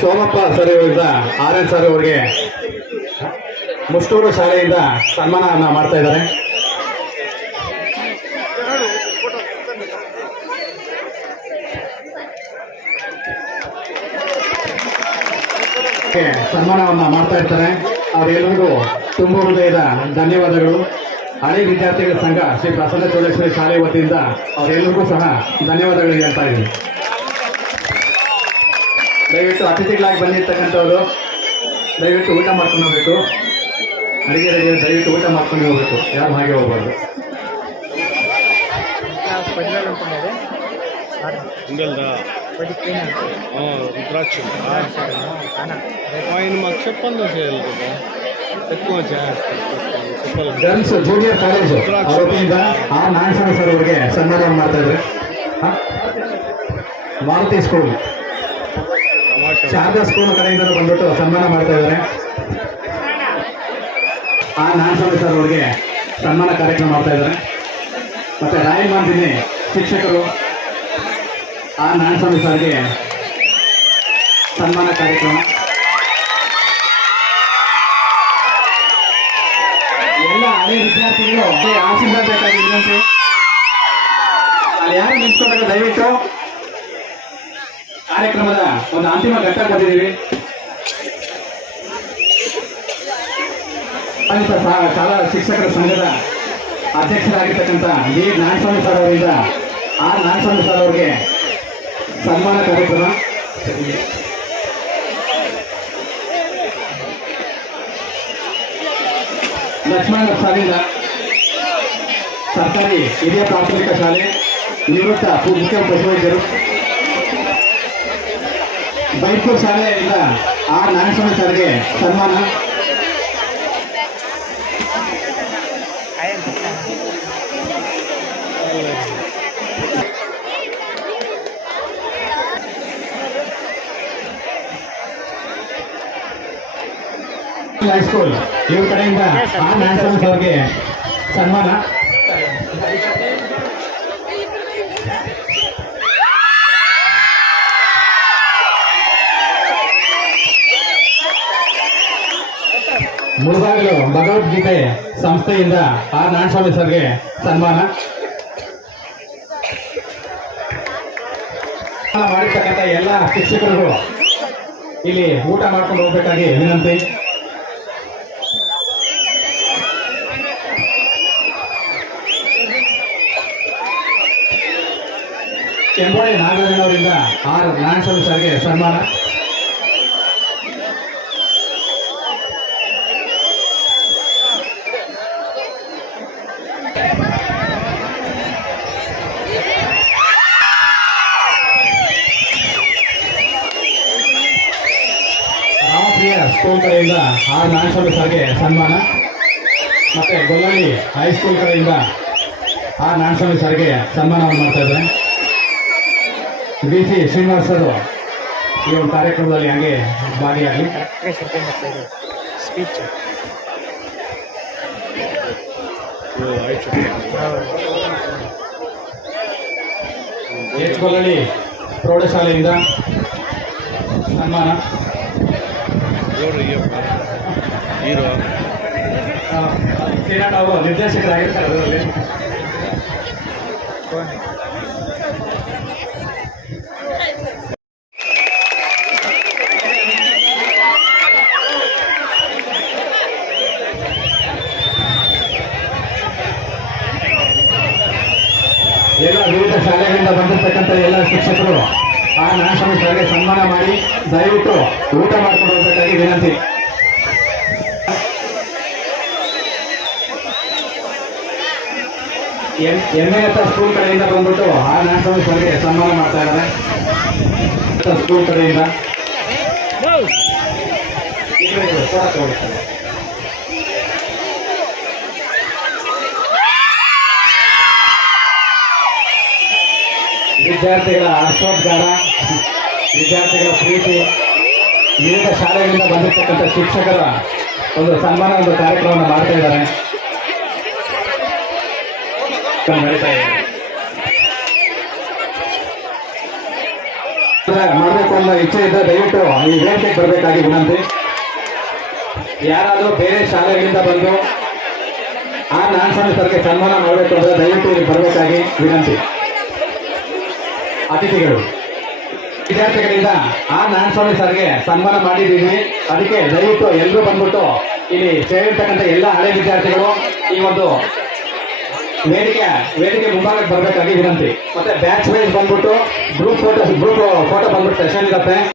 Somappa sir ಅವರಿಂದ R N sir ಅವರಿಗೆ ಮುಷ್ಟೂರು ಶಾಲೆಯಿಂದ ಸನ್ಮಾನವನ್ನು ಮಾಡ್ತಾ ಇದ್ದಾರೆ. ಅವರಿಗೆ ಸನ್ಮಾನವನ್ನು ಮಾಡ್ತಾ ಇರ್ತಾರೆ. ಅವರೆಲ್ಲರಿಗೂ ತುಂಬ ಹೃದಯದ ಧನ್ಯವಾದಗಳು. ಹಳೆ ವಿದ್ಯಾರ್ಥಿಗಳ ಸಂಘ ಶ್ರೀ ಪ್ರಸನ್ನ ಚೌಡೇಶ್ವರಿ ಶಾಲೆ ವತಿಯಿಂದ ಅವರೆಲ್ಲರಿಗೂ ಸಹ ಧನ್ಯವಾದಗಳು ಹೇಳ್ತಾ ಇದ್ದೀನಿ. ದಯವಿಟ್ಟು ಅತಿಥಿಗಳಾಗಿ ಬಂದಿರ್ತಕ್ಕಂಥವ್ರು ದಯವಿಟ್ಟು ಊಟ ಮಾಡ್ಕೊಂಡು ಹೋಗ್ಬೇಕು. ಅಡುಗೆ ದಯವಿಟ್ಟು ಊಟ ಮಾಡ್ಕೊಂಡು ಹೋಗ್ಬೇಕು. ಯಾರು ಹಾಗೆ ಹೋಗ್ಬಾರ್ದು. అనుకునేది ఇంగల్దా పది రుద్రాక్ష కానా ఆయన మాకు చెప్పండి చేయాలి కదా ఎక్కువ చేస్తారు చెప్పాలి ಗರ್ಲ್ಸ್ ಜೂನಿಯರ್ ಕಾಲೇಜು ಅವ್ರ ವತಿಯಿಂದ ಆ ನಾರಾಯಣ ಸರ್ ಅವರಿಗೆ ಸನ್ಮಾನ ಮಾಡ್ತಾ ಇದ್ದಾರೆ ಹ? ಮಾರುತಿ ಸ್ಕೂಲ್ ತಮಾಷೆ ಶಾರದಾ ಸ್ಕೂಲ್ ಕಡೆಯಿಂದ ಬಂದ್ಬಿಟ್ಟು ಸನ್ಮಾನ ಮಾಡ್ತಾ ಇದ್ದಾರೆ ಆ ನಾರಾಯಣ ಸರ್ ಅವರಿಗೆ ಸನ್ಮಾನ ಕಾರ್ಯಕ್ರಮ ಮಾಡ್ತಾ ಇದ್ದಾರೆ ಮತ್ತೆ ರಾಯಲ್ ಮಾಂದಿನಿ ಶಿಕ್ಷಕರು ಆ ನಾರಾಯಣಸ್ವಾಮಿ ಸರ್ಗೆ ಸನ್ಮಾನ ಕಾರ್ಯಕ್ರಮ. ಎಲ್ಲ ಹಳೆ ವಿದ್ಯಾರ್ಥಿಗಳು ಆಶೀರ್ವಾದ ಬೇಕಾಗಿದ್ದಂತೆ ಅಲ್ಲಿ ಯಾರು ನಿಂತ್ಕೊಂಡಾಗ ದಯವಿಟ್ಟು ಕಾರ್ಯಕ್ರಮದ ಒಂದು ಅಂತಿಮ ಘಟ್ಟ ಕೊಟ್ಟಿದ್ದೀವಿ. ಶಾಲಾ ಶಿಕ್ಷಕರ ಸಂಘದ ಅಧ್ಯಕ್ಷರಾಗಿರ್ತಕ್ಕಂಥ ಡಿ ನಾರಾಯಣಸ್ವಾಮಿ ಸರ್ ಅವರಿಂದ ಆರ್ ನಾರಾಯಣಸ್ವಾಮಿ ಸರ್ ಅವರಿಗೆ ಸನ್ಮಾನ ಕಾರ್ಯಕ್ರಮ ಲಕ್ಷ್ಮಣ ಶಾಲೆಯಿಂದ ಸರ್ಕಾರಿ ಹಿರಿಯ ಪ್ರಾಥಮಿಕ ಶಾಲೆ ನಿವೃತ್ತ ಮುಖ್ಯ ಪಶುವೈದ್ಯರು ಬೈಪುರ್ ಶಾಲೆಯಿಂದ ಆರ್ ನಾರಾಯಣಸ್ವಾಮಿ ಸರ್ಗೆ ಸನ್ಮಾನ ಹೈಸ್ಕೂಲ್ ಇವ್ರ ಕಡೆಯಿಂದ ಆರ್ ಸರ್ಗೆ ಸನ್ಮಾನ. ಮುಳುಬಾಗಿಲು ಭಗವದ್ಗೀತೆ ಸಂಸ್ಥೆಯಿಂದ ಆರ್ ನಾರಾಯಣಸ್ವಾಮಿ ಸರ್ಗೆ ಸನ್ಮಾನ. ಮಾಡಿರ್ತಕ್ಕಂಥ ಎಲ್ಲ ಶಿಕ್ಷಕರು ಇಲ್ಲಿ ಊಟ ಮಾಡ್ಕೊಂಡು ಹೋಗ್ಬೇಕಾಗಿ ವಿನಂತಿ. ಕೆಂಬೋಳಿ ನಾಗರಾಜನವರಿಂದ ಆರ್ ನಾರಾಯಣಸ್ವಾಮಿ ಸರ್ಗೆ ಸನ್ಮಾನ. ರಾಮಪ್ರಿಯ ಸ್ಕೂಲ್ ಕಡೆಯಿಂದ ಆರ್ ನಾರಾಯಣಸ್ವಾಮಿ ಸರ್ಗೆ ಸನ್ಮಾನ. ಮತ್ತೆ ಗೊಲ್ಲಳ್ಳಿ ಹೈಸ್ಕೂಲ್ ಕಡೆಯಿಂದ ಆ ನಾರಾಯಣಸ್ವಾಮಿ ಸರ್ಗೆ ಸನ್ಮಾನವನ್ನು ಮಾಡ್ತಾ ಇದ್ದಾರೆ. ಬಿ ಸಿ ಶ್ರೀನಿವಾಸರು ಈ ಒಂದು ಕಾರ್ಯಕ್ರಮದಲ್ಲಿ ಹಾಗೆ ಭಾಗಿಯಾಗಲಿ ಸ್ಪೀಚ್ ಏಟ್ಕೊಲ್ಲಿ ಪ್ರೌಢಶಾಲೆಯಿಂದ ಸನ್ಮಾನ. ಹೀರೋ ನಿರ್ದೇಶಕರಾಗಿರ್ತಾರೆ ಅದರಲ್ಲಿ. ಎಲ್ಲ ವಿವಿಧ ಶಾಲೆಗಳಿಂದ ಬಂದಿರತಕ್ಕಂಥ ಎಲ್ಲ ಶಿಕ್ಷಕರು ಆ ನಾಶನ ಶಾಲೆಗೆ ಸನ್ಮಾನ ಮಾಡಿ, ದಯವಿಟ್ಟು ಊಟ ಮಾಡಿಕೊಂಡು ಹೋಗಬೇಕಾಗಿ ವಿನಂತಿ. ಎಂ ಎಂ ಎ ಸ್ಕೂಲ್ ಕಡೆಯಿಂದ ಬಂದ್ಬಿಟ್ಟು ಆ ನಾಶನ ಶಾಲೆಗೆ ಸನ್ಮಾನ ಮಾಡ್ತಾ ಇದ್ದಾರೆ. ಸ್ಕೂಲ್ ಕಡೆಯಿಂದ ಈ ಕಡೆ ಇರು, ಫೋಟೋ ತಗೊಳ್ಳಿ. ವಿದ್ಯಾರ್ಥಿಗಳ ಹರ್ಷೋದ್ಗಾರ ವಿದ್ಯಾರ್ಥಿಗಳ ಪ್ರೀತಿ, ವಿವಿಧ ಶಾಲೆಗಳಿಂದ ಬಂದಿರತಕ್ಕಂಥ ಶಿಕ್ಷಕರ ಒಂದು ಸನ್ಮಾನ ಒಂದು ಕಾರ್ಯಕ್ರಮವನ್ನು ಮಾಡ್ತಾ ಇದ್ದಾರೆ. ಮಾಡಬೇಕು ಅನ್ನೋ ಇಚ್ಛೆ ಇದ್ದ ದಯವಿಟ್ಟು ಈ ವೇದಿಕೆಗೆ ಬರಬೇಕಾಗಿ ವಿನಂತಿ. ಯಾರಾದರೂ ಬೇರೆ ಶಾಲೆಗಳಿಂದ ಬಂದು ಆ ನಾರಾಯಣಸ್ವಾಮಿ ಸರ್ಗೆ ಸನ್ಮಾನ ಮಾಡಬೇಕು ಅಂದ್ರೆ ದಯವಿಟ್ಟು ಇಲ್ಲಿ ಬರಬೇಕಾಗಿ ವಿನಂತಿ. ಅತಿಥಿಗಳು. ವಿದ್ಯಾರ್ಥಿಗಳಿಂದ ಆ ನಾರಾಯಣಸ್ವಾಮಿ ಸರ್ಗೆ ಸನ್ಮಾನ ಮಾಡಿದ್ದೀವಿ. ಅದಕ್ಕೆ ದಯವಿಟ್ಟು ಎಲ್ಲರೂ ಬಂದ್ಬಿಟ್ಟು ಇಲ್ಲಿ ಸೇರಿರ್ತಕ್ಕಂಥ ಎಲ್ಲ ಹಳೆ ವಿದ್ಯಾರ್ಥಿಗಳು ಈ ಒಂದು ವೇದಿಕೆ ವೇದಿಕೆ ಮುಂಭಾಗಕ್ಕೆ ಬರಬೇಕಾಗಿ ವಿನಂತಿ. ಮತ್ತೆ ಬ್ಯಾಚ್ ವೈಸ್ ಬಂದ್ಬಿಟ್ಟು ಗ್ರೂಪ್ ಫೋಟೋ ಗ್ರೂಪ್ ಫೋಟೋ ಬಂದ್ಬಿಟ್ಟು ಸೆಷನ್ ಇರುತ್ತೆ.